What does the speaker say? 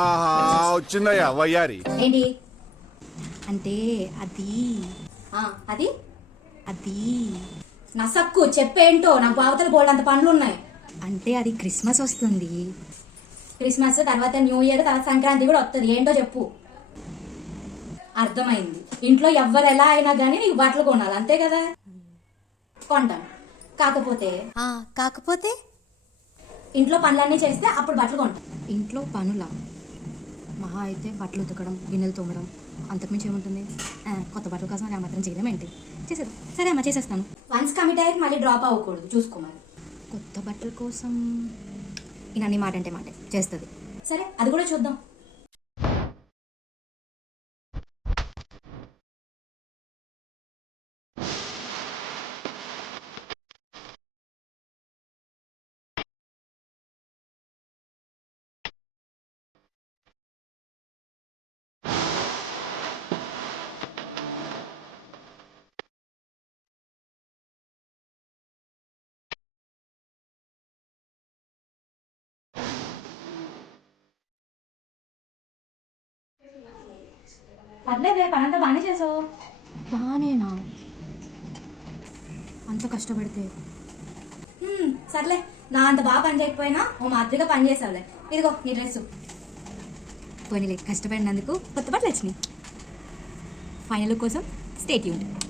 వచ్చిందయ్యా వయ్యారి. ఏంటి అంటే అది అది అది నసక్కు చెప్పేంటో, నాకు బావతలు బోల్డ్ అంత పనులు ఉన్నాయి. అంటే అది క్రిస్మస్ వస్తుంది. క్రిస్మస్ తర్వాత న్యూ ఇయర్ తర్వాత సంక్రాంతి కూడా వస్తుంది. ఏంటో చెప్పు. అర్థమైంది. ఇంట్లో ఎవ్వరు ఎలా అయినా కానీ నీకు బట్టలు కొనాలి, అంతే కదా? కొంటాను. కాకపోతే ఇంట్లో పనులన్నీ చేస్తే అప్పుడు బట్టలు కొంటాను. ఇంట్లో పనులా? మహా అయితే బట్టలు ఉతకడం, గిన్నెలు తోమడం, అంతకుమించి ఏముంటుంది? కొత్త బట్టల కోసం ఆ మాత్రం చేయడం ఏంటి? చేసేది. సరే అమ్మ, చేసేస్తాను. వన్స్ కమిట్ అయ్యాక మళ్ళీ డ్రాప్ అవ్వకూడదు, చూసుకోమని. కొత్త బట్టల కోసం ఇనన్ని మాట అంటే మాట చేస్తుంది. సరే, అది కూడా చూద్దాం. పర్లేదే, పనంతా బాగానే చేసావు. బానేనా? అంత కష్టపడితే సర్లే, నా అంత బాగా పని చేయకపోయినా ఓ మాదిరిగా పని చేసావులే. ఇదిగో నీ డ్రెస్సు. పోనీలే, కష్టపడినందుకు కొత్త బట్టలు వచ్చినాయి. ఫైనల్ కోసం స్టే ట్యూన్డ్.